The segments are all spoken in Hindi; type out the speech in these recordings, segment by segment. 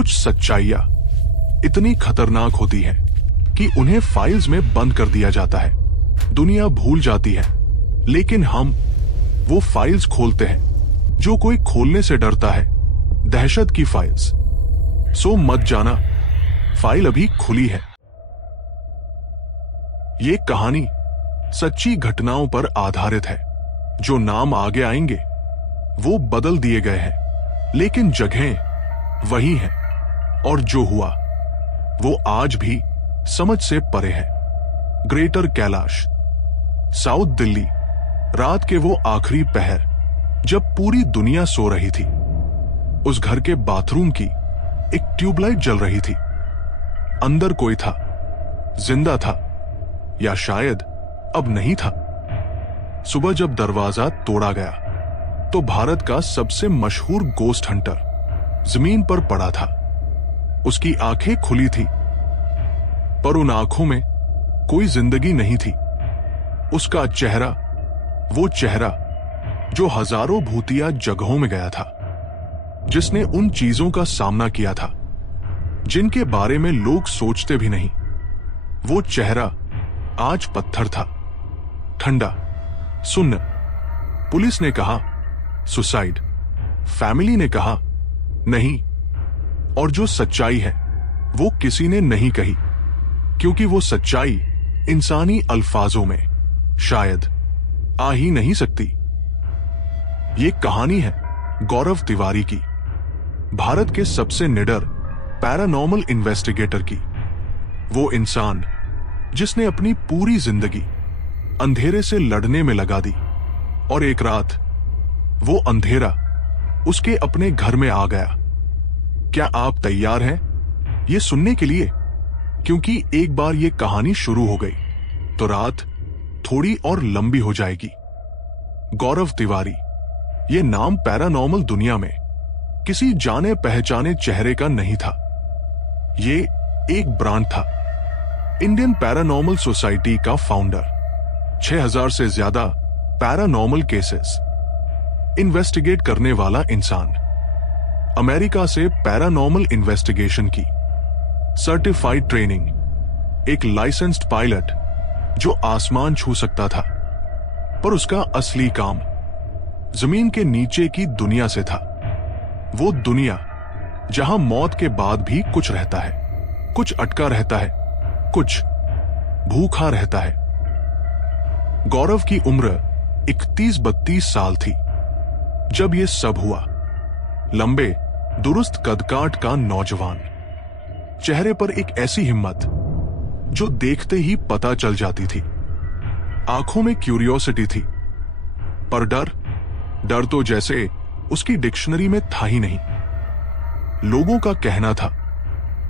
कुछ सच्चाइयां इतनी खतरनाक होती हैं कि उन्हें फाइल्स में बंद कर दिया जाता है। दुनिया भूल जाती है, लेकिन हम वो फाइल्स खोलते हैं जो कोई खोलने से डरता है, दहशत की फाइल्स। सो मत जाना, फाइल अभी खुली है। ये कहानी सच्ची घटनाओं पर आधारित है। जो नाम आगे आएंगे वो बदल दिए गए हैं, लेकिन जगहें वही हैं, और जो हुआ वो आज भी समझ से परे है। Greater Kailash, south Delhi. रात के वो आखिरी पहर जब पूरी दुनिया सो रही थी। उस घर के बाथरूम की एक ट्यूबलाइट जल रही थी। अंदर कोई था, जिंदा था, या शायद अब नहीं था। सुबह जब दरवाजा तोड़ा गया तो भारत का सबसे मशहूर गोस्ट हंटर जमीन पर पड़ा था। उसकी आंखें खुली थी, पर उन आंखों में कोई जिंदगी नहीं थी। उसका चेहरा, वो चेहरा जो हजारों भूतिया जगहों में गया था, जिसने उन चीजों का सामना किया था जिनके बारे में लोग सोचते भी नहीं। वो चेहरा आज पत्थर था, ठंडा, सुन्न। पुलिस ने कहा सुसाइड, फैमिली ने कहा नहीं, और जो सच्चाई है वो किसी ने नहीं कही, क्योंकि वो सच्चाई इंसानी अल्फाजों में शायद आ ही नहीं सकती। ये कहानी है गौरव तिवारी की, भारत के सबसे निडर पैरानॉर्मल इन्वेस्टिगेटर की। वो इंसान जिसने अपनी पूरी जिंदगी अंधेरे से लड़ने में लगा दी, और एक रात वो अंधेरा उसके अपने घर में आ गया। क्या आप तैयार हैं ये सुनने के लिए? क्योंकि एक बार ये कहानी शुरू हो गई तो रात थोड़ी और लंबी हो जाएगी। गौरव तिवारी, ये नाम पैरानॉर्मल दुनिया में किसी जाने पहचाने चेहरे का नहीं था। ये एक ब्रांड था, इंडियन पैरानॉर्मल सोसाइटी का फाउंडर। 6000 से ज्यादा पैरानॉर्मल केसेस इन्वेस्टिगेट करने वाला इंसान। अमेरिका से पैरानॉर्मल इन्वेस्टिगेशन की सर्टिफाइड ट्रेनिंग, एक लाइसेंस्ड पायलट जो आसमान छू सकता था, पर उसका असली काम जमीन के नीचे की दुनिया से था। वो दुनिया जहां मौत के बाद भी कुछ रहता है, कुछ अटका रहता है, कुछ भूखा रहता है। गौरव की उम्र 31-32 साल थी जब यह सब हुआ। लंबे दुरुस्त कदकाठ का नौजवान, चेहरे पर एक ऐसी हिम्मत जो देखते ही पता चल जाती थी। आंखों में क्यूरियोसिटी थी, पर डर तो जैसे उसकी डिक्शनरी में था ही नहीं। लोगों का कहना था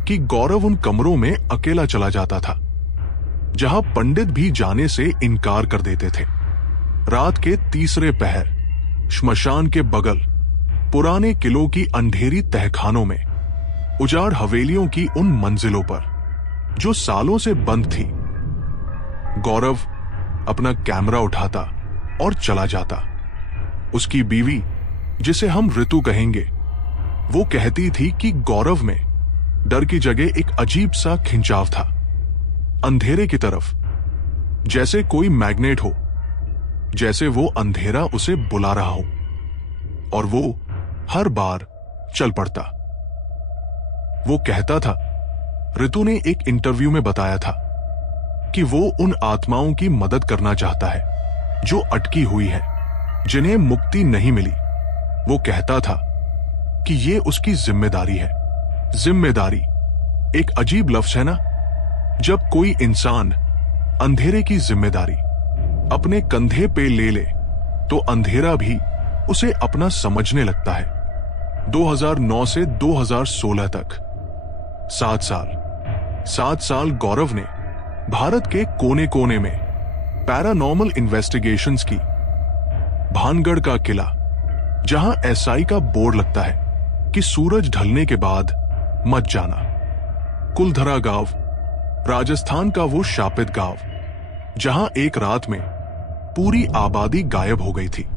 कि गौरव उन कमरों में अकेला चला जाता था जहां पंडित भी जाने से इनकार कर देते थे। रात के तीसरे पहर श्मशान के बगल पुराने किलों की अंधेरी तहखानों में, उजाड़ हवेलियों की उन मंजिलों पर जो सालों से बंद थी, गौरव अपना कैमरा उठाता और चला जाता। उसकी बीवी, जिसे हम ऋतु कहेंगे, वो कहती थी कि गौरव में डर की जगह एक अजीब सा खिंचाव था, अंधेरे की तरफ, जैसे कोई मैग्नेट हो, जैसे वो अंधेरा उसे बुला रहा हो, और वो हर बार चल पड़ता। वो कहता था, ऋतु ने एक इंटरव्यू में बताया था कि वो उन आत्माओं की मदद करना चाहता है जो अटकी हुई है, जिन्हें मुक्ति नहीं मिली। वो कहता था कि ये उसकी जिम्मेदारी है। जिम्मेदारी एक अजीब लफ्ज है ना? जब कोई इंसान अंधेरे की जिम्मेदारी अपने कंधे पे ले ले तो अंधेरा भी उसे अपना समझने लगता है। 2009 से 2016 तक 7 साल गौरव ने भारत के कोने कोने में पैरानॉर्मल इन्वेस्टिगेशंस की। भानगढ़ का किला, जहां एसआई का बोर्ड लगता है कि सूरज ढलने के बाद मत जाना। कुलधरा गांव, राजस्थान का वो शापित गांव जहां एक रात में पूरी आबादी गायब हो गई थी।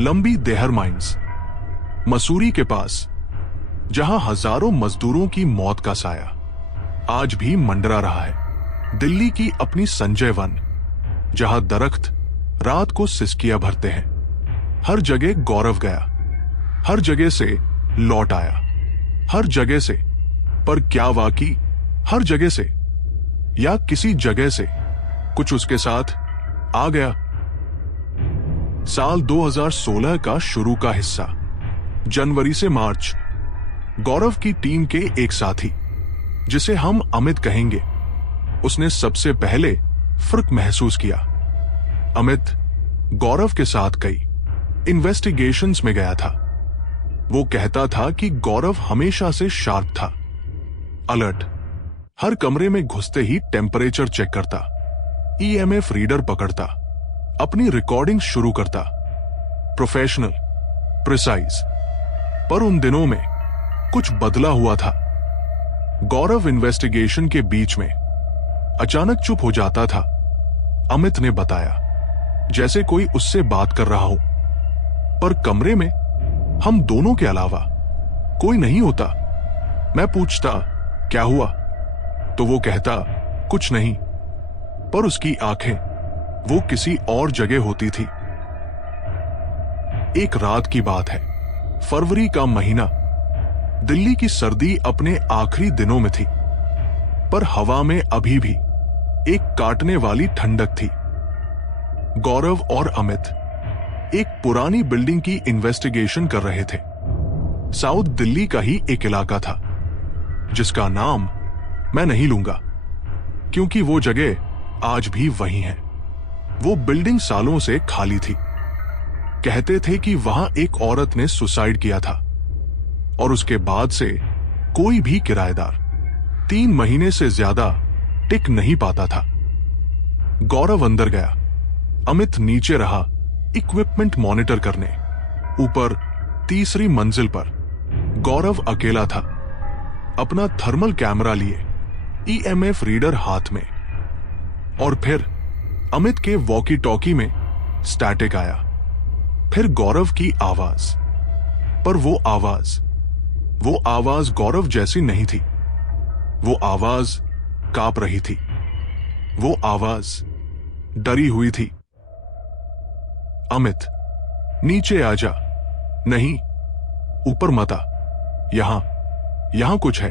लंबी देहर माइंस, मसूरी के पास जहां हजारों मजदूरों की मौत का साया आज भी मंडरा रहा है। दिल्ली की अपनी संजय वन, जहां दरख्त रात को सिसकियां भरते हैं। हर जगह गौरव गया, हर जगह से लौट आया, हर जगह से, पर क्या वाकई हर जगह से, या किसी जगह से कुछ उसके साथ आ गया। साल 2016 का शुरू का हिस्सा, जनवरी से मार्च। गौरव की टीम के एक साथी, जिसे हम अमित कहेंगे, उसने सबसे पहले फर्क महसूस किया। अमित गौरव के साथ कई इन्वेस्टिगेशंस में गया था। वो कहता था कि गौरव हमेशा से शार्प था, अलर्ट, हर कमरे में घुसते ही टेम्परेचर चेक करता, EMF रीडर पकड़ता, अपनी रिकॉर्डिंग शुरू करता, प्रोफेशनल, प्रिसाइज। पर उन दिनों में कुछ बदला हुआ था। गौरव इन्वेस्टिगेशन के बीच में अचानक चुप हो जाता था। अमित ने बताया, जैसे कोई उससे बात कर रहा हो, पर कमरे में हम दोनों के अलावा कोई नहीं होता। मैं पूछता, क्या हुआ? तो वो कहता, कुछ नहीं, पर उसकी आंखें वो किसी और जगह होती थी। एक रात की बात है, फरवरी का महीना। दिल्ली की सर्दी अपने आखिरी दिनों में थी, पर हवा में अभी भी एक काटने वाली ठंडक थी। गौरव और अमित एक पुरानी बिल्डिंग की इन्वेस्टिगेशन कर रहे थे। साउथ दिल्ली का ही एक इलाका था, जिसका नाम मैं नहीं लूंगा, क्योंकि वो जगह आज भी वही है। वो बिल्डिंग सालों से खाली थी। कहते थे कि वहां एक औरत ने सुसाइड किया था, और उसके बाद से कोई भी किराएदार 3 महीने से ज्यादा टिक नहीं पाता था। गौरव अंदर गया, अमित नीचे रहा इक्विपमेंट मॉनिटर करने। ऊपर तीसरी मंजिल पर गौरव अकेला था, अपना थर्मल कैमरा लिए, EMF रीडर हाथ में। और फिर अमित के वॉकी टॉकी में स्टैटिक आया, फिर गौरव की आवाज। पर वो आवाज गौरव जैसी नहीं थी। वो आवाज कांप रही थी, वो आवाज डरी हुई थी। अमित, नीचे आ जा। नहीं, ऊपर मत आ। यहां कुछ है।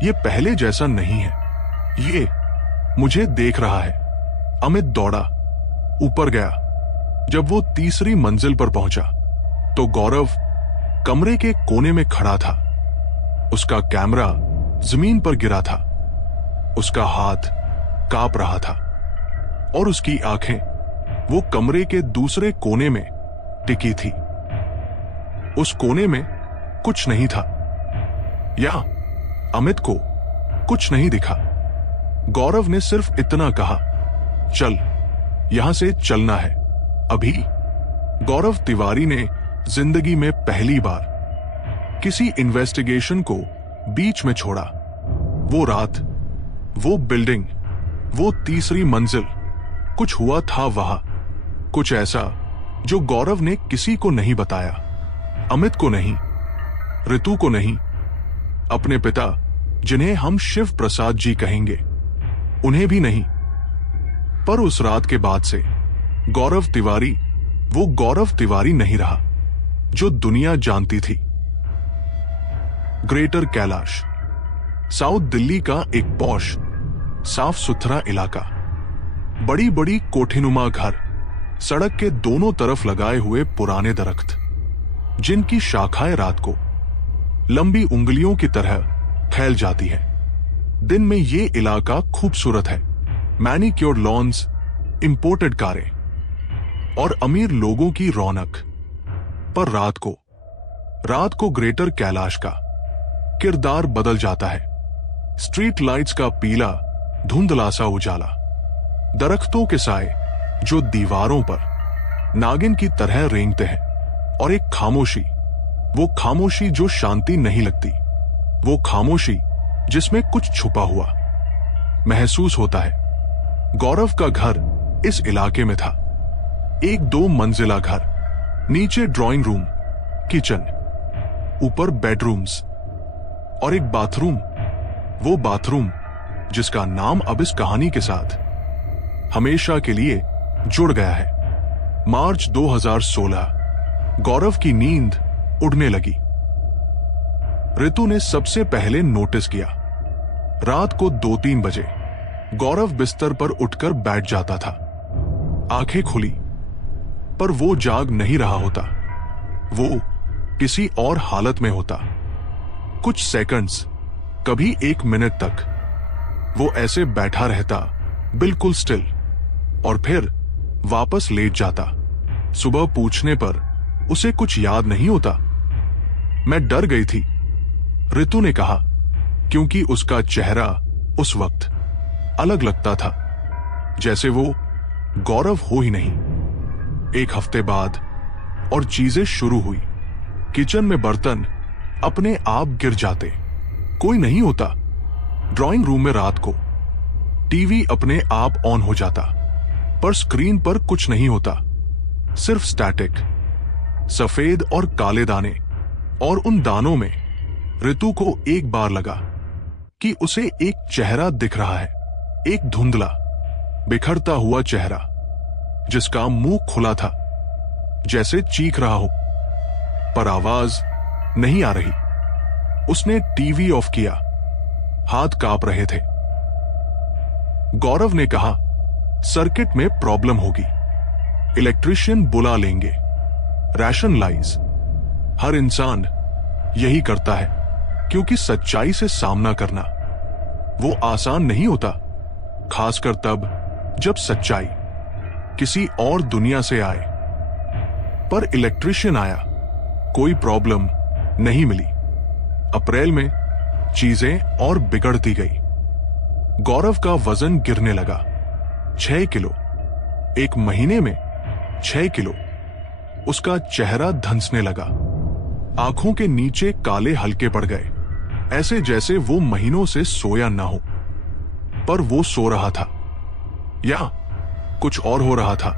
ये पहले जैसा नहीं है। ये मुझे देख रहा है। अमित दौड़ा, ऊपर गया। जब वो तीसरी मंजिल पर पहुंचा, तो गौरव कमरे के कोने में खड़ा था। उसका कैमरा जमीन पर गिरा था, उसका हाथ कांप रहा था, और उसकी आंखें वो कमरे के दूसरे कोने में टिकी थी। उस कोने में कुछ नहीं था, या अमित को कुछ नहीं दिखा। गौरव ने सिर्फ इतना कहा, चल, यहां से चलना है अभी। गौरव तिवारी ने जिंदगी में पहली बार किसी इन्वेस्टिगेशन को बीच में छोड़ा। वो रात, वो बिल्डिंग, वो तीसरी मंजिल, कुछ हुआ था वहां, कुछ ऐसा जो गौरव ने किसी को नहीं बताया। अमित को नहीं, ऋतु को नहीं, अपने पिता जिन्हें हम शिव प्रसाद जी कहेंगे, उन्हें भी नहीं। पर उस रात के बाद से गौरव तिवारी वो गौरव तिवारी नहीं रहा जो दुनिया जानती थी। ग्रेटर कैलाश, साउथ दिल्ली का एक पॉश, साफ सुथरा इलाका। बड़ी बड़ी कोठीनुमा घर, सड़क के दोनों तरफ लगाए हुए पुराने दरख्त, जिनकी शाखाएं रात को लंबी उंगलियों की तरह फैल जाती है। दिन में ये इलाका खूबसूरत है, मैनिक्योर्ड लॉन्स, इंपोर्टेड कारें और अमीर लोगों की रौनक। पर रात को ग्रेटर कैलाश का किरदार बदल जाता है। स्ट्रीट लाइट्स का पीला धुंधला सा उजाला, दरख्तों के साए जो दीवारों पर नागिन की तरह रेंगते हैं, और एक खामोशी, वो खामोशी जो शांति नहीं लगती, वो खामोशी जिसमें कुछ छुपा हुआ महसूस होता है। गौरव का घर इस इलाके में था, एक 2 मंजिला घर, नीचे ड्राइंग रूम, किचन, ऊपर बेडरूम्स और एक बाथरूम, वो बाथरूम जिसका नाम अब इस कहानी के साथ हमेशा के लिए जुड़ गया है। मार्च 2016, गौरव की नींद उड़ने लगी। ऋतु ने सबसे पहले नोटिस किया। रात को 2-3 बजे गौरव बिस्तर पर उठकर बैठ जाता था। आंखें खुली, पर वो जाग नहीं रहा होता, वो किसी और हालत में होता। कुछ सेकंड्स, कभी 1 मिनट तक वो ऐसे बैठा रहता, बिल्कुल स्टिल, और फिर वापस लेट जाता। सुबह पूछने पर उसे कुछ याद नहीं होता। मैं डर गई थी, ऋतु ने कहा, क्योंकि उसका चेहरा उस वक्त अलग लगता था, जैसे वो गौरव हो ही नहीं। 1 हफ्ते बाद और चीजें शुरू हुई। किचन में बर्तन अपने आप गिर जाते, कोई नहीं होता। ड्राइंग रूम में रात को टीवी अपने आप ऑन हो जाता, पर स्क्रीन पर कुछ नहीं होता, सिर्फ स्टैटिक, सफेद और काले दाने। और उन दानों में ऋतु को एक बार लगा कि उसे एक चेहरा दिख रहा है, एक धुंधला, बिखरता हुआ चेहरा, जिसका मुंह खुला था, जैसे चीख रहा हो, पर आवाज नहीं आ रही। उसने टीवी ऑफ किया, हाथ कांप रहे थे। गौरव ने कहा, सर्किट में प्रॉब्लम होगी, इलेक्ट्रिशियन बुला लेंगे। रैशनलाइज। हर इंसान यही करता है, क्योंकि सच्चाई से सामना करना वो आसान नहीं होता, खासकर तब जब सच्चाई किसी और दुनिया से आए। पर इलेक्ट्रिशियन आया, कोई प्रॉब्लम नहीं मिली। अप्रैल में चीजें और बिगड़ती गई। गौरव का वजन गिरने लगा, 6 किलो। 1 महीने में 6 किलो। उसका चेहरा धंसने लगा, आंखों के नीचे काले हल्के पड़ गए, ऐसे जैसे वो महीनों से सोया ना हो। पर वो सो रहा था या कुछ और हो रहा था।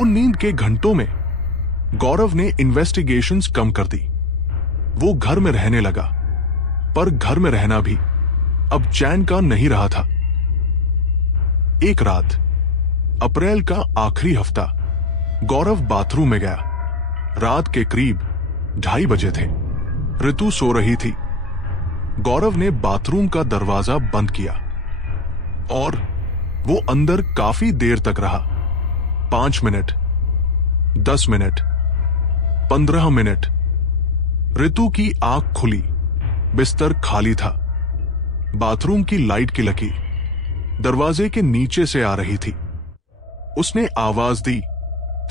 उन नींद के घंटों में गौरव ने इन्वेस्टिगेशंस कम कर दी। वो घर में रहने लगा, पर घर में रहना भी अब चैन का नहीं रहा था। एक रात, अप्रैल का आखिरी हफ्ता, गौरव बाथरूम में गया। रात के करीब 2:30 बजे थे। ऋतु सो रही थी। गौरव ने बाथरूम का दरवाजा बंद किया और वो अंदर काफी देर तक रहा। 5 मिनट, 10 मिनट, 15 मिनट। ऋतु की आंख खुली, बिस्तर खाली था। बाथरूम की लाइट की लकीर दरवाजे के नीचे से आ रही थी। उसने आवाज दी,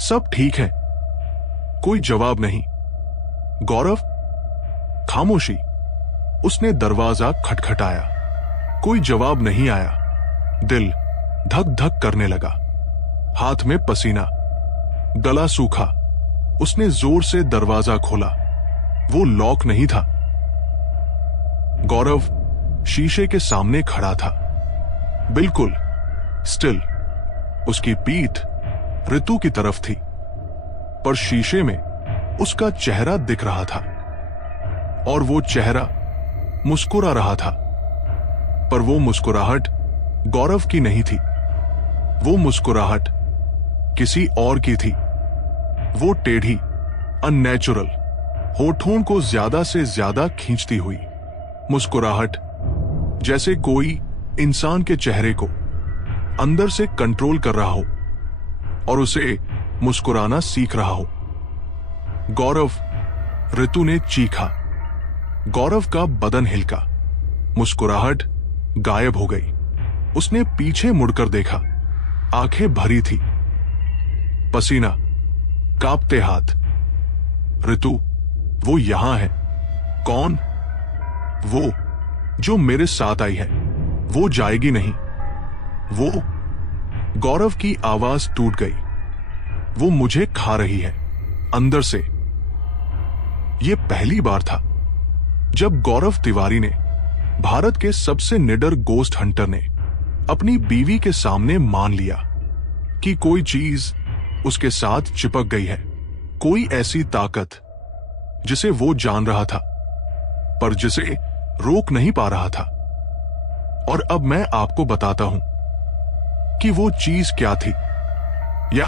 सब ठीक है। कोई जवाब नहीं। गौरव? खामोशी। उसने दरवाजा खटखटाया, कोई जवाब नहीं आया। दिल धक धक करने लगा, हाथ में पसीना, गला सूखा। उसने जोर से दरवाजा खोला, वो लॉक नहीं था। गौरव शीशे के सामने खड़ा था, बिल्कुल स्टिल। उसकी पीठ ऋतु की तरफ थी, पर शीशे में उसका चेहरा दिख रहा था, और वो चेहरा मुस्कुरा रहा था। पर वो मुस्कुराहट गौरव की नहीं थी, वो मुस्कुराहट किसी और की थी। वो टेढ़ी, अननेचुरल, होठों को ज्यादा से ज्यादा खींचती हुई मुस्कुराहट, जैसे कोई इंसान के चेहरे को अंदर से कंट्रोल कर रहा हो और उसे मुस्कुराना सीख रहा हो। गौरव! ऋतु ने चीखा। गौरव का बदन हिलका, मुस्कुराहट गायब हो गई। उसने पीछे मुड़कर देखा, आंखें भरी थी, पसीना, कांपते हाथ। ऋतु, वो यहां है। कौन? वो जो मेरे साथ आई है, वो जाएगी नहीं। वो? गौरव की आवाज टूट गई। वो मुझे खा रही है, अंदर से। यह पहली बार था जब गौरव तिवारी ने, भारत के सबसे निडर गोस्ट हंटर ने, अपनी बीवी के सामने मान लिया कि कोई चीज उसके साथ चिपक गई है, कोई ऐसी ताकत जिसे वो जान रहा था, पर जिसे रोक नहीं पा रहा था। और अब मैं आपको बताता हूं कि वो चीज क्या थी या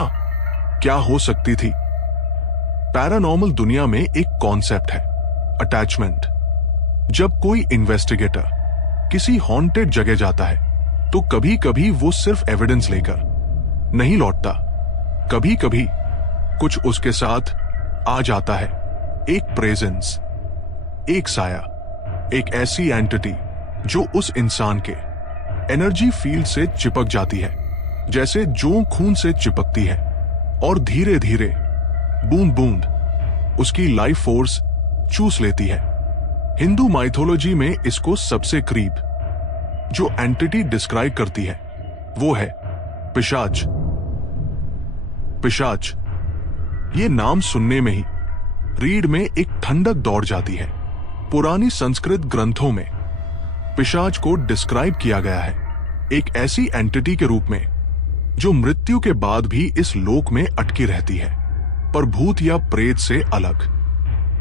क्या हो सकती थी। पैरानॉर्मल दुनिया में एक कॉन्सेप्ट है, अटैचमेंट। जब कोई इन्वेस्टिगेटर किसी हॉन्टेड जगह जाता है तो कभी कभी वो सिर्फ एविडेंस लेकर नहीं लौटता। कभी कभी कुछ उसके साथ आ जाता है, एक प्रेजेंस, एक साया, एक ऐसी एंटिटी जो उस इंसान के एनर्जी फील्ड से चिपक जाती है, जैसे जों खून से चिपकती है, और धीरे धीरे बूंद बूंद उसकी लाइफ फोर्स चूस लेती है। हिंदू माइथोलॉजी में इसको सबसे करीब जो एंटिटी डिस्क्राइब करती है वो है पिशाच। पिशाच, ये नाम सुनने में ही रीढ़ में एक ठंडक दौड़ जाती है। पुरानी संस्कृत ग्रंथों में पिशाच को डिस्क्राइब किया गया है एक ऐसी एंटिटी के रूप में जो मृत्यु के बाद भी इस लोक में अटकी रहती है, पर भूत या प्रेत से अलग।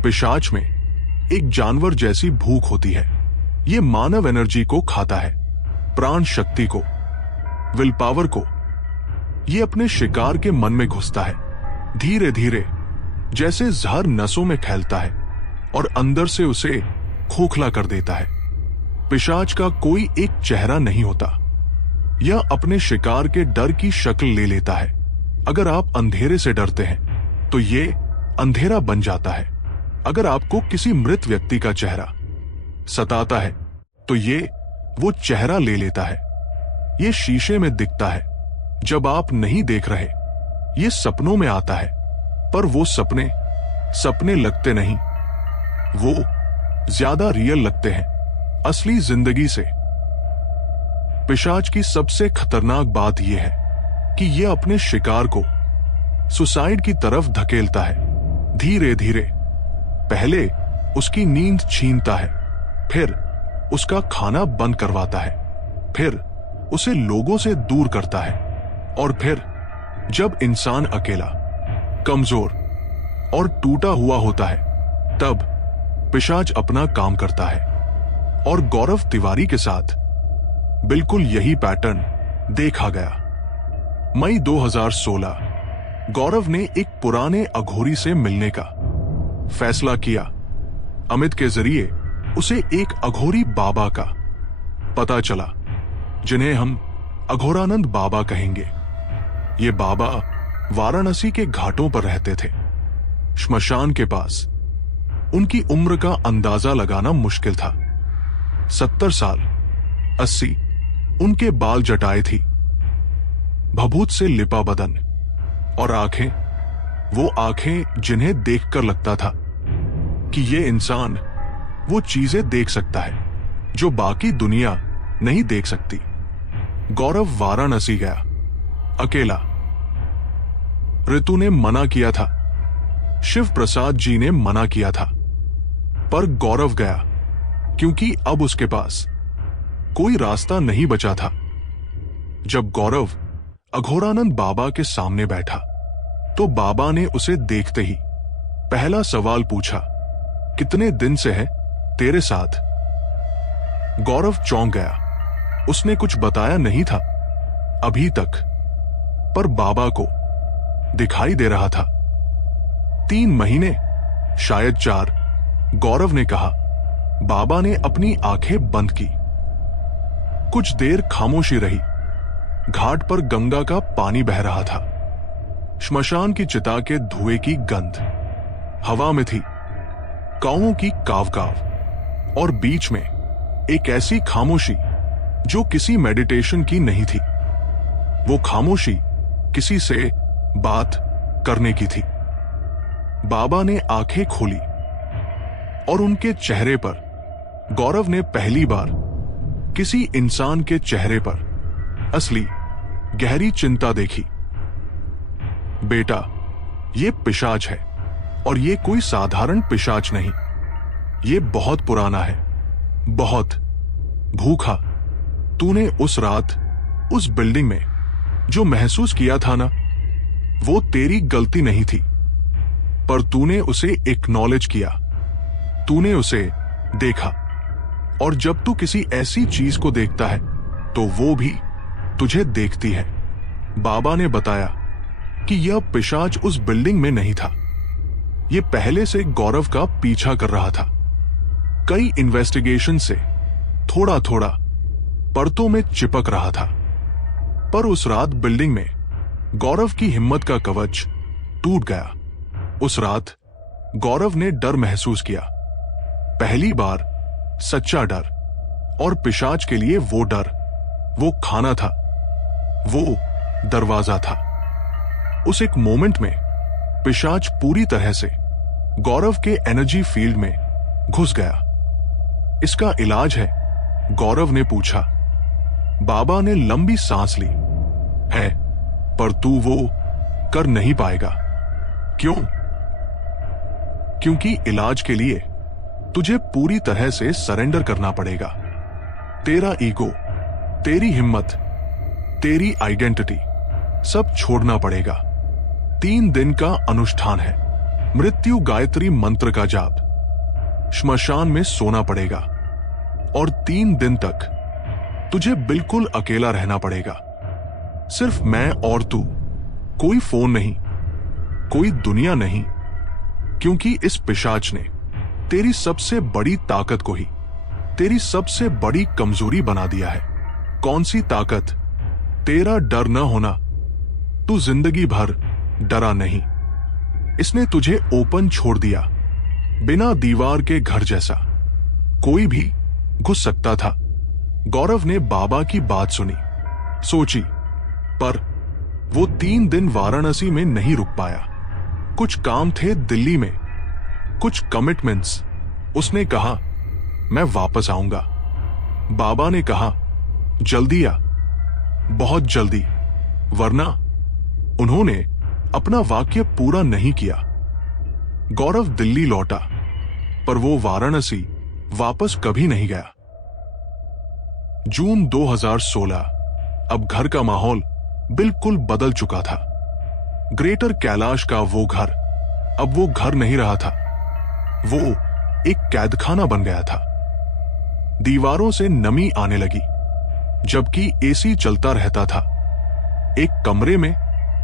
पिशाच में एक जानवर जैसी भूख होती है। ये मानव एनर्जी को खाता है, प्राण शक्ति को, विल पावर को। ये अपने शिकार के मन में घुसता है, धीरे धीरे जैसे जहर नसों में फैलता है और अंदर से उसे खोखला कर देता है। पिशाच का कोई एक चेहरा नहीं होता। यह अपने शिकार के डर की शक्ल ले लेता है। अगर आप अंधेरे से डरते हैं तो ये अंधेरा बन जाता है। अगर आपको किसी मृत व्यक्ति का चेहरा सताता है तो ये वो चेहरा ले लेता है। ये शीशे में दिखता है जब आप नहीं देख रहे। ये सपनों में आता है, पर वो सपने सपने लगते नहीं, वो ज्यादा रियल लगते हैं असली जिंदगी से। पिशाच की सबसे खतरनाक बात यह है कि यह अपने शिकार को सुसाइड की तरफ धकेलता है, धीरे धीरे। पहले उसकी नींद छीनता है, फिर उसका खाना बंद करवाता है, फिर उसे लोगों से दूर करता है, और फिर जब इंसान अकेला, कमजोर और टूटा हुआ होता है तब पिशाच अपना काम करता है। और गौरव तिवारी के साथ बिल्कुल यही पैटर्न देखा गया। मई 2016 गौरव ने एक पुराने अघोरी से मिलने का फैसला किया। अमित के जरिए उसे एक अघोरी बाबा का पता चला, जिन्हें हम अघोरानंद बाबा कहेंगे। ये बाबा वाराणसी के घाटों पर रहते थे, श्मशान के पास। उनकी उम्र का अंदाजा लगाना मुश्किल था। 70 साल, 80। उनके बाल जटाए थी, भभूत से लिपा बदन, और आंखें, वो आंखें जिन्हें देखकर लगता था कि ये इंसान वो चीजें देख सकता है जो बाकी दुनिया नहीं देख सकती। गौरव वाराणसी गया अकेला। ऋतु ने मना किया था, शिव प्रसाद जी ने मना किया था, पर गौरव गया क्योंकि अब उसके पास कोई रास्ता नहीं बचा था। जब गौरव अघोरानंद बाबा के सामने बैठा तो बाबा ने उसे देखते ही पहला सवाल पूछा, कितने दिन से है तेरे साथ? गौरव चौंक गया। उसने कुछ बताया नहीं था अभी तक, पर बाबा को दिखाई दे रहा था 3 महीने, शायद 4। गौरव ने कहा। बाबा ने अपनी आंखें बंद की। कुछ देर खामोशी रही। घाट पर गंगा का पानी बह रहा था। श्मशान की चिता के धुएं की गंध हवा में थी, कावों की काव काव, और बीच में एक ऐसी खामोशी जो किसी मेडिटेशन की नहीं थी। वो खामोशी किसी से बात करने की थी। बाबा ने आंखें खोली और उनके चेहरे पर गौरव ने पहली बार किसी इंसान के चेहरे पर असली गहरी चिंता देखी। बेटा, ये पिशाच है, और ये कोई साधारण पिशाच नहीं। ये बहुत पुराना है, बहुत भूखा। तूने उस रात उस बिल्डिंग में जो महसूस किया था ना, वो तेरी गलती नहीं थी, पर तूने उसे एक्नॉलेज किया। तूने उसे देखा, और जब तू किसी ऐसी चीज को देखता है तो वो भी तुझे देखती है। बाबा ने बताया कि यह पिशाच उस बिल्डिंग में नहीं था। यह पहले से गौरव का पीछा कर रहा था। कई इन्वेस्टिगेशन से थोड़ा थोड़ा परतों में चिपक रहा था। पर उस रात बिल्डिंग में गौरव की हिम्मत का कवच टूट गया। उस रात गौरव ने डर महसूस किया, पहली बार सच्चा डर। और पिशाच के लिए वो डर, वो खाना था, वो दरवाजा था। उस एक मोमेंट में पिशाच पूरी तरह से गौरव के एनर्जी फील्ड में घुस गया। इसका इलाज है? गौरव ने पूछा। बाबा ने लंबी सांस ली। है, पर तू वो कर नहीं पाएगा। क्यों? क्योंकि इलाज के लिए तुझे पूरी तरह से सरेंडर करना पड़ेगा। तेरा ईगो, तेरी हिम्मत, तेरी आइडेंटिटी सब छोड़ना पड़ेगा। 3 दिन का अनुष्ठान है, मृत्यु गायत्री मंत्र का जाप। श्मशान में सोना पड़ेगा और 3 दिन तक तुझे बिल्कुल अकेला रहना पड़ेगा। सिर्फ मैं और तू, कोई फोन नहीं, कोई दुनिया नहीं। क्योंकि इस पिशाच ने तेरी सबसे बड़ी ताकत को ही तेरी सबसे बड़ी कमजोरी बना दिया है। कौन सी ताकत? तेरा डर न होना। तू जिंदगी भर डरा नहीं। इसने तुझे ओपन छोड़ दिया, बिना दीवार के घर जैसा। कोई भी घुस सकता था। गौरव ने बाबा की बात सुनी, सोची, पर वो 3 दिन वाराणसी में नहीं रुक पाया। कुछ काम थे दिल्ली में, कुछ कमिटमेंट्स। उसने कहा, मैं वापस आऊंगा। बाबा ने कहा, जल्दी आ, बहुत जल्दी, वरना। उन्होंने अपना वाक्य पूरा नहीं किया। गौरव दिल्ली लौटा, पर वो वाराणसी वापस कभी नहीं गया। जून 2016। अब घर का माहौल बिल्कुल बदल चुका था। ग्रेटर कैलाश का वो घर अब वो घर नहीं रहा था। वो एक कैदखाना बन गया था। दीवारों से नमी आने लगी, जबकि एसी चलता रहता था। एक कमरे में,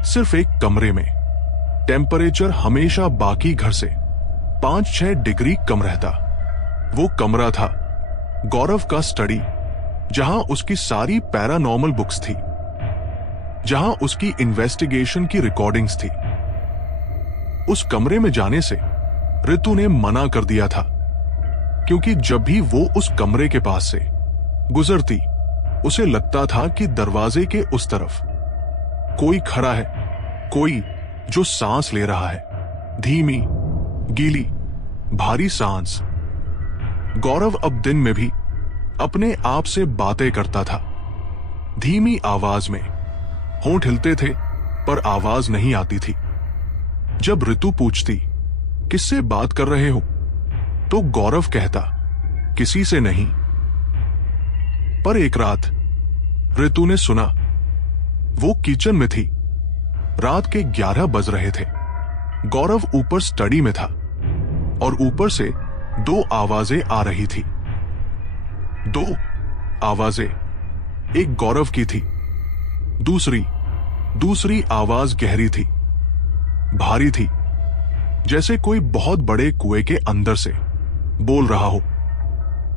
सिर्फ एक कमरे में टेम्परेचर हमेशा बाकी घर से 5-6 डिग्री कम रहता। वो कमरा था गौरव का स्टडी, जहां उसकी सारी पैरानॉर्मल बुक्स थी, जहां उसकी इन्वेस्टिगेशन की रिकॉर्डिंग्स थी। उस कमरे में जाने से ऋतु ने मना कर दिया था, क्योंकि जब भी वो उस कमरे के पास से गुजरती, उसे लगता था कि दरवाजे के उस तरफ कोई खड़ा है, कोई जो सांस ले रहा है, धीमी, गीली, भारी सांस। गौरव अब दिन में भी अपने आप से बातें करता था, धीमी आवाज में। होंठ हिलते थे, पर आवाज नहीं आती थी। जब ऋतु पूछती, किससे बात कर रहे हो, तो गौरव कहता, किसी से नहीं। पर एक रात ऋतु ने सुना। वो किचन में थी। रात के 11 बज रहे थे। गौरव ऊपर स्टडी में था और ऊपर से 2 आवाजें आ रही थी। 2 आवाजें, एक गौरव की थी, दूसरी आवाज गहरी थी, भारी थी, जैसे कोई बहुत बड़े कुएं के अंदर से बोल रहा हो।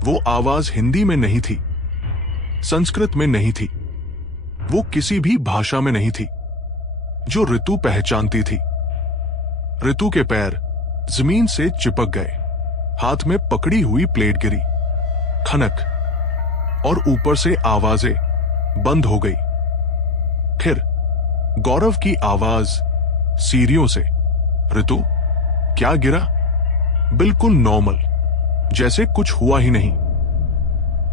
वो आवाज हिंदी में नहीं थी, संस्कृत में नहीं थी, वो किसी भी भाषा में नहीं थी जो ऋतु पहचानती थी। ऋतु के पैर जमीन से चिपक गए, हाथ में पकड़ी हुई प्लेट गिरी, खनक, और ऊपर से आवाजें बंद हो गई। फिर गौरव की आवाज सीढ़ियों से, ऋतु क्या गिरा? बिल्कुल नॉर्मल, जैसे कुछ हुआ ही नहीं।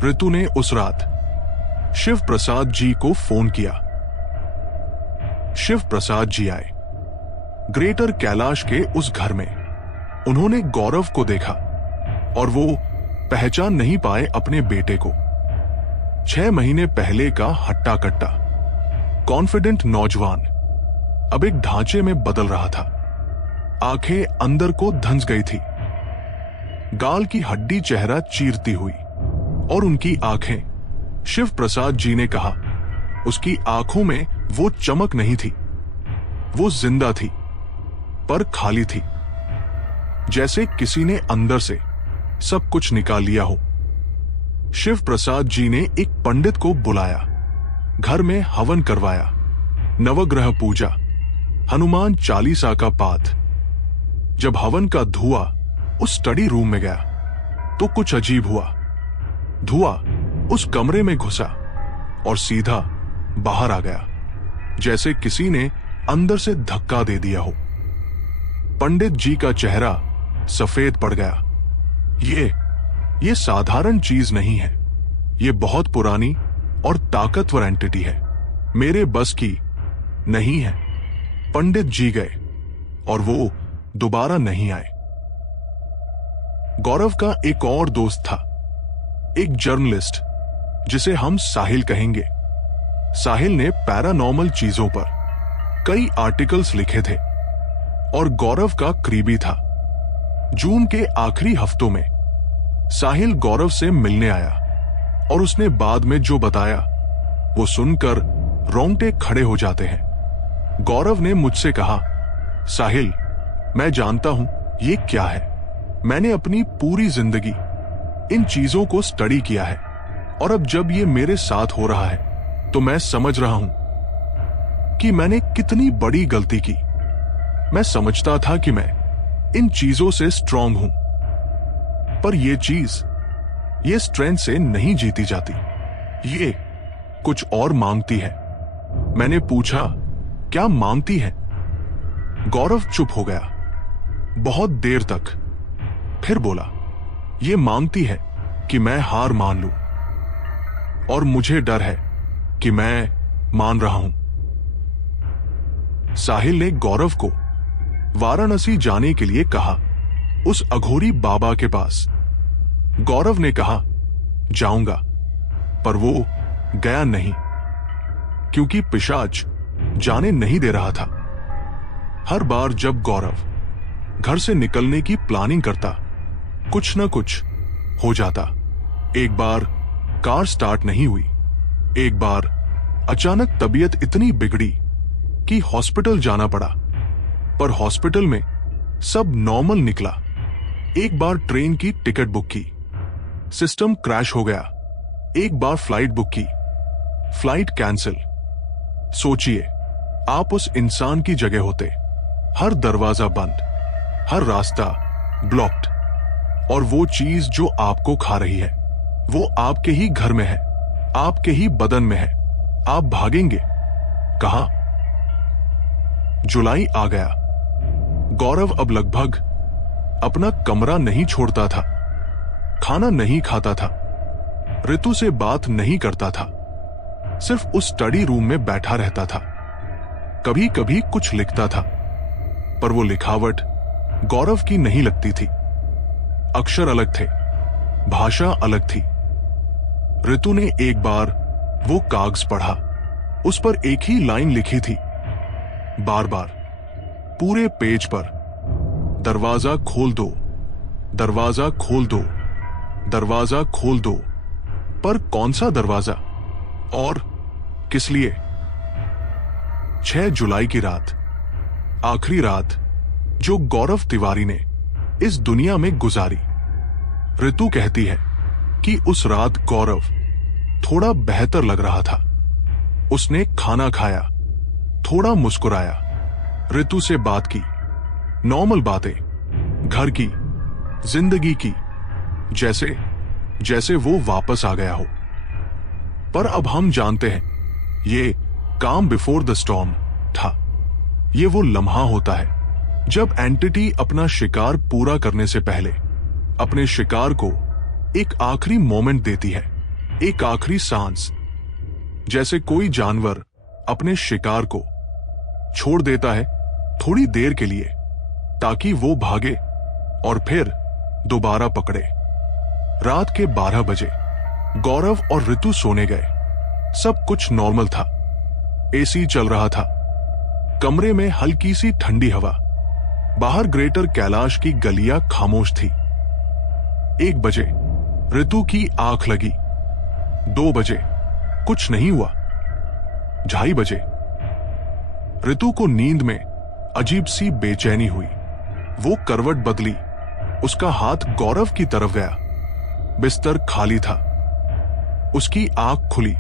ऋतु ने उस रात शिव प्रसाद जी को फोन किया। शिव प्रसाद जी आए ग्रेटर कैलाश के उस घर में। उन्होंने गौरव को देखा और वो पहचान नहीं पाए अपने बेटे को। 6 महीने पहले का हट्टा कट्टा कॉन्फिडेंट नौजवान अब एक ढांचे में बदल रहा था। आंखें अंदर को धंस गई थी। गाल की हड्डी चेहरा चीरती हुई, और उनकी आंखें। शिव प्रसाद जी ने कहा, उसकी आंखों में वो चमक नहीं थी, वो जिंदा थी पर खाली थी, जैसे किसी ने अंदर से सब कुछ निकाल लिया हो। शिव प्रसाद जी ने एक पंडित को बुलाया, घर में हवन करवाया, नवग्रह पूजा, हनुमान चालीसा का पाठ। जब हवन का धुआं उस स्टडी रूम में गया तो कुछ अजीब हुआ। धुआं उस कमरे में घुसा और सीधा बाहर आ गया, जैसे किसी ने अंदर से धक्का दे दिया हो। पंडित जी का चेहरा सफेद पड़ गया। ये साधारण चीज नहीं है, ये बहुत पुरानी और ताकतवर एंटिटी है, मेरे बस की नहीं है। पंडित जी गए और वो दोबारा नहीं आए। गौरव का एक और दोस्त था, एक जर्नलिस्ट जिसे हम साहिल कहेंगे। साहिल ने पैरानॉर्मल चीजों पर कई आर्टिकल्स लिखे थे और गौरव का करीबी था। जून के आखिरी हफ्तों में साहिल गौरव से मिलने आया और उसने बाद में जो बताया वो सुनकर रोंगटे खड़े हो जाते हैं। गौरव ने मुझसे कहा, साहिल, मैं जानता हूं ये क्या है। मैंने अपनी पूरी जिंदगी इन चीजों को स्टडी किया है और अब जब ये मेरे साथ हो रहा है तो मैं समझ रहा हूं कि मैंने कितनी बड़ी गलती की। मैं समझता था कि मैं इन चीजों से स्ट्रांग हूं, पर ये चीज ये स्ट्रेंथ से नहीं जीती जाती, ये कुछ और मांगती है। मैंने पूछा, क्या मांगती है? गौरव चुप हो गया बहुत देर तक, फिर बोला, ये मांगती है कि मैं हार मान लूं और मुझे डर है कि मैं मान रहा हूं। साहिल ने गौरव को वाराणसी जाने के लिए कहा, उस अघोरी बाबा के पास। गौरव ने कहा, जाऊंगा, पर वो गया नहीं, क्योंकि पिशाच जाने नहीं दे रहा था। हर बार जब गौरव घर से निकलने की प्लानिंग करता, कुछ न कुछ हो जाता। एक बार कार स्टार्ट नहीं हुई, एक बार अचानक तबीयत इतनी बिगड़ी कि हॉस्पिटल जाना पड़ा, पर हॉस्पिटल में सब नॉर्मल निकला। एक बार ट्रेन की टिकट बुक की, सिस्टम क्रैश हो गया। एक बार फ्लाइट बुक की, फ्लाइट कैंसिल। सोचिए, आप उस इंसान की जगह होते, हर दरवाजा बंद, हर रास्ता ब्लॉक्ड, और वो चीज जो आपको खा रही है वो आपके ही घर में है, आपके ही बदन में है। आप भागेंगे कहां? जुलाई आ गया। गौरव अब लगभग अपना कमरा नहीं छोड़ता था, खाना नहीं खाता था, ऋतु से बात नहीं करता था, सिर्फ उस स्टडी रूम में बैठा रहता था। कभी कभी कुछ लिखता था, पर वो लिखावट गौरव की नहीं लगती थी। अक्षर अलग थे, भाषा अलग थी। ऋतु ने एक बार वो कागज पढ़ा, उस पर एक ही लाइन लिखी थी, बार बार पूरे पेज पर, दरवाजा खोल दो, दरवाजा खोल दो, दरवाजा खोल दो। पर कौन सा दरवाजा और किस लिए? 6 जुलाई की रात, आखिरी रात जो गौरव तिवारी ने इस दुनिया में गुजारी। ऋतु कहती है कि उस रात गौरव थोड़ा बेहतर लग रहा था। उसने खाना खाया, थोड़ा मुस्कुराया, ऋतु से बात की, नॉर्मल बातें, घर की, जिंदगी की, जैसे जैसे वो वापस आ गया हो। पर अब हम जानते हैं, ये काम बिफोर द स्टॉर्म था। ये वो लम्हा होता है जब एंटिटी अपना शिकार पूरा करने से पहले अपने शिकार को एक आखिरी मोमेंट देती है, एक आखिरी सांस। जैसे कोई जानवर अपने शिकार को छोड़ देता है थोड़ी देर के लिए, ताकि वो भागे और फिर दोबारा पकड़े। रात के 12 बजे गौरव और ऋतु सोने गए। सब कुछ नॉर्मल था। एसी चल रहा था, कमरे में हल्की सी ठंडी हवा। बाहर ग्रेटर कैलाश की गलियां खामोश थी। 1 बजे ऋतु की आंख लगी। 2 बजे कुछ नहीं हुआ। 2:30 बजे ऋतु को नींद में अजीब सी बेचैनी हुई। वो करवट बदली, उसका हाथ गौरव की तरफ गया। बिस्तर खाली था। उसकी आंख खुली,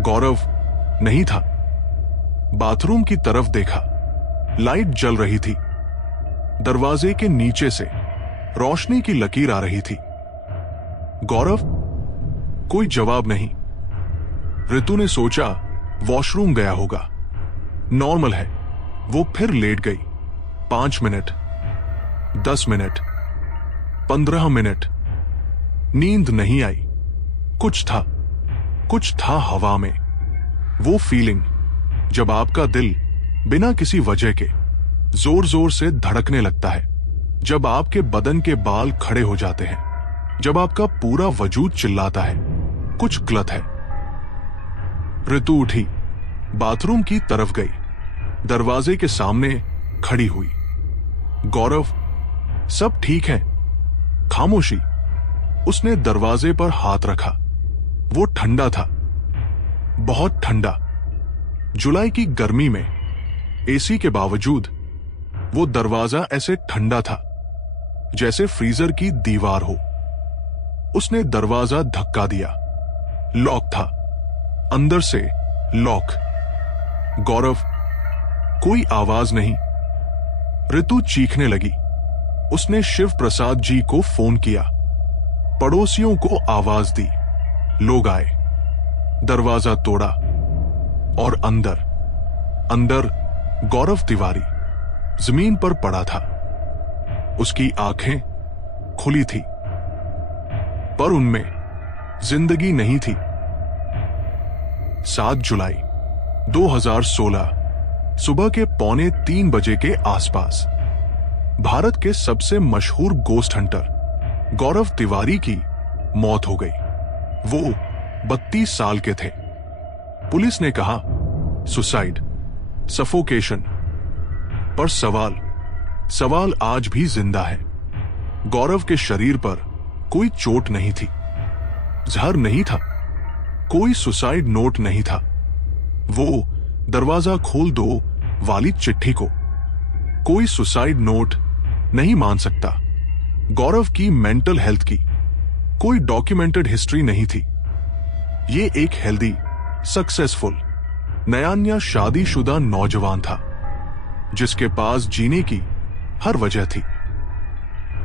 गौरव नहीं था। बाथरूम की तरफ देखा, लाइट जल रही थी। दरवाजे के नीचे से रोशनी की लकीर आ रही थी। गौरव? कोई जवाब नहीं। ऋतु ने सोचा वॉशरूम गया होगा, नॉर्मल है। वो फिर लेट गई। 5 मिनट, 10 मिनट, 15 मिनट, नींद नहीं आई। कुछ था हवा में। वो फीलिंग जब आपका दिल बिना किसी वजह के जोर जोर से धड़कने लगता है, जब आपके बदन के बाल खड़े हो जाते हैं, जब आपका पूरा वजूद चिल्लाता है कुछ गलत है। ऋतु उठी, बाथरूम की तरफ गई, दरवाजे के सामने खड़ी हुई। गौरव, सब ठीक है। खामोशी। उसने दरवाजे पर हाथ रखा। वो ठंडा था, बहुत ठंडा। जुलाई की गर्मी में एसी के बावजूद वो दरवाजा ऐसे ठंडा था जैसे फ्रीजर की दीवार हो। उसने दरवाजा धक्का दिया। लॉक था, अंदर से लॉक। गौरव, कोई आवाज नहीं। ऋतु चीखने लगी। उसने शिव प्रसाद जी को फोन किया। पड़ोसियों को आवाज दी। लोग आए, दरवाजा तोड़ा और अंदर गौरव तिवारी जमीन पर पड़ा था। उसकी आंखें खुली थी, पर उनमें जिंदगी नहीं थी। 7 जुलाई 2016 सुबह के 2:45 बजे के आसपास भारत के सबसे मशहूर गोस्ट हंटर गौरव तिवारी की मौत हो गई। वो 32 साल के थे। पुलिस ने कहा सुसाइड, सफोकेशन, पर सवाल आज भी जिंदा है। गौरव के शरीर पर कोई चोट नहीं थी, जहर नहीं था, कोई सुसाइड नोट नहीं था। वो दरवाजा खोल दो वाली चिट्ठी को कोई सुसाइड नोट नहीं मान सकता। गौरव की मेंटल हेल्थ की कोई डॉक्यूमेंटेड हिस्ट्री नहीं थी। ये एक हेल्दी, सक्सेसफुल, नया शादीशुदा नौजवान था जिसके पास जीने की हर वजह थी।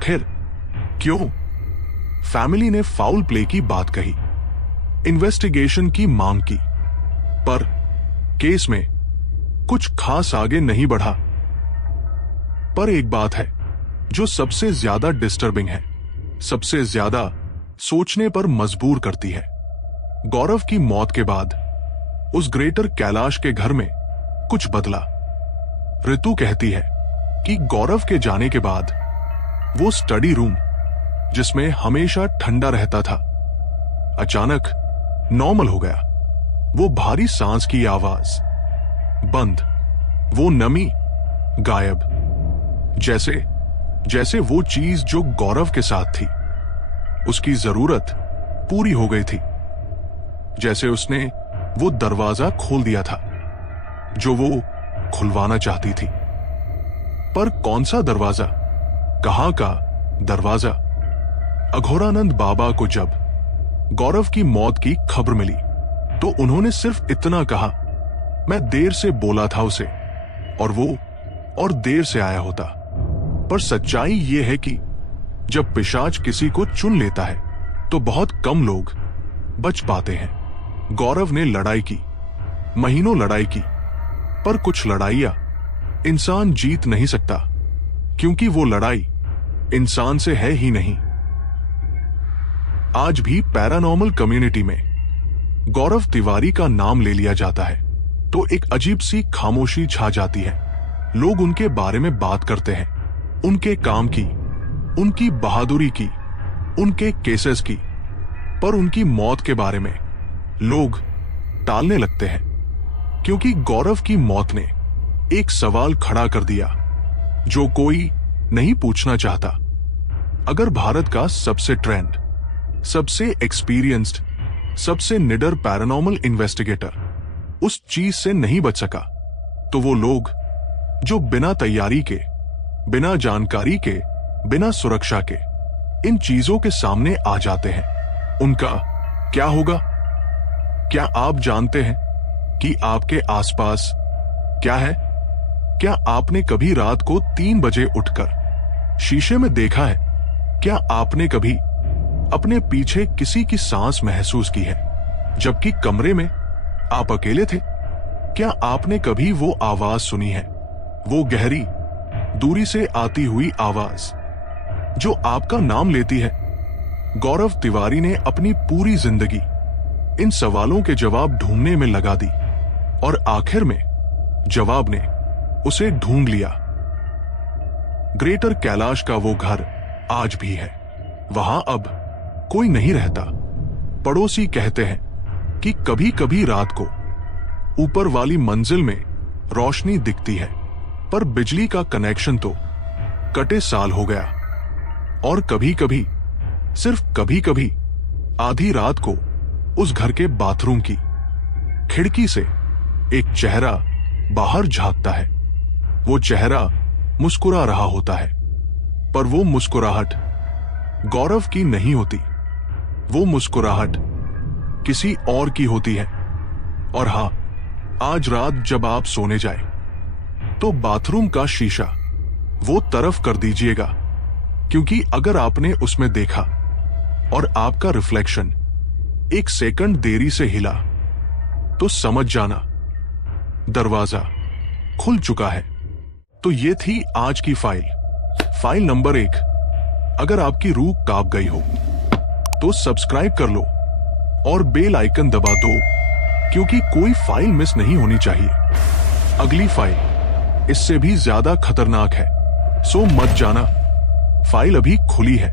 फिर क्यों? फैमिली ने फाउल प्ले की बात कही, इन्वेस्टिगेशन की मांग की, पर केस में कुछ खास आगे नहीं बढ़ा। पर एक बात है जो सबसे ज्यादा डिस्टर्बिंग है, सबसे ज्यादा सोचने पर मजबूर करती है। गौरव की मौत के बाद उस ग्रेटर कैलाश के घर में कुछ बदला। ऋतु कहती है कि गौरव के जाने के बाद वो स्टडी रूम जिसमें हमेशा ठंडा रहता था अचानक नॉर्मल हो गया। वो भारी सांस की आवाज बंद, वो नमी गायब। जैसे वो चीज जो गौरव के साथ थी उसकी जरूरत पूरी हो गई थी। जैसे उसने वो दरवाजा खोल दिया था जो वो खुलवाना चाहती थी। पर कौन सा दरवाजा? कहां का दरवाजा? अघोरानंद बाबा को जब गौरव की मौत की खबर मिली तो उन्होंने सिर्फ इतना कहा, मैं देर से बोला था उसे, और वो और देर से आया होता। पर सच्चाई ये है कि जब पिशाच किसी को चुन लेता है तो बहुत कम लोग बच पाते हैं। गौरव ने लड़ाई की, महीनों लड़ाई की, पर कुछ लड़ाइयां इंसान जीत नहीं सकता क्योंकि वो लड़ाई इंसान से है ही नहीं। आज भी पैरानॉर्मल कम्युनिटी में गौरव तिवारी का नाम ले लिया जाता है तो एक अजीब सी खामोशी छा जाती है। लोग उनके बारे में बात करते हैं, उनके काम की, उनकी बहादुरी की, उनके केसेस की, पर उनकी मौत के बारे में लोग टालने लगते हैं क्योंकि गौरव की मौत ने एक सवाल खड़ा कर दिया जो कोई नहीं पूछना चाहता। अगर भारत का सबसे ट्रेंड, सबसे एक्सपीरियंस्ड, सबसे निडर पैरानॉर्मल इन्वेस्टिगेटर उस चीज से नहीं बच सका, तो वो लोग जो बिना तैयारी के, बिना जानकारी के, बिना सुरक्षा के इन चीजों के सामने आ जाते हैं, उनका क्या होगा? क्या आप जानते हैं कि आपके आसपास क्या है? क्या आपने कभी रात को 3 बजे उठकर शीशे में देखा है? क्या आपने कभी अपने पीछे किसी की सांस महसूस की है जबकि कमरे में आप अकेले थे? क्या आपने कभी वो आवाज सुनी है, वो गहरी, दूरी से आती हुई आवाज जो आपका नाम लेती है? गौरव तिवारी ने अपनी पूरी जिंदगी इन सवालों के जवाब ढूंढने में लगा दी और आखिर में जवाब ने उसे ढूंढ लिया। ग्रेटर कैलाश का वो घर आज भी है। वहां अब कोई नहीं रहता। पड़ोसी कहते हैं कि कभी कभी रात को ऊपर वाली मंजिल में रोशनी दिखती है, पर बिजली का कनेक्शन तो कटे साल हो गया। और कभी कभी, सिर्फ कभी कभी आधी रात को उस घर के बाथरूम की खिड़की से एक चेहरा बाहर झांकता है। वो चेहरा मुस्कुरा रहा होता है, पर वो मुस्कुराहट गौरव की नहीं होती। वो मुस्कुराहट किसी और की होती है। और हां, आज रात जब आप सोने जाए तो बाथरूम का शीशा वो तरफ कर दीजिएगा, क्योंकि अगर आपने उसमें देखा और आपका रिफ्लेक्शन 1 सेकंड देरी से हिला तो समझ जाना दरवाजा खुल चुका है। तो ये थी आज की फाइल नंबर 1। अगर आपकी रूह कांप गई हो तो सब्सक्राइब कर लो और बेल आइकन दबा दो, क्योंकि कोई फाइल मिस नहीं होनी चाहिए। अगली फाइल इससे भी ज्यादा खतरनाक है, सो मत जाना। फाइल अभी खुली है।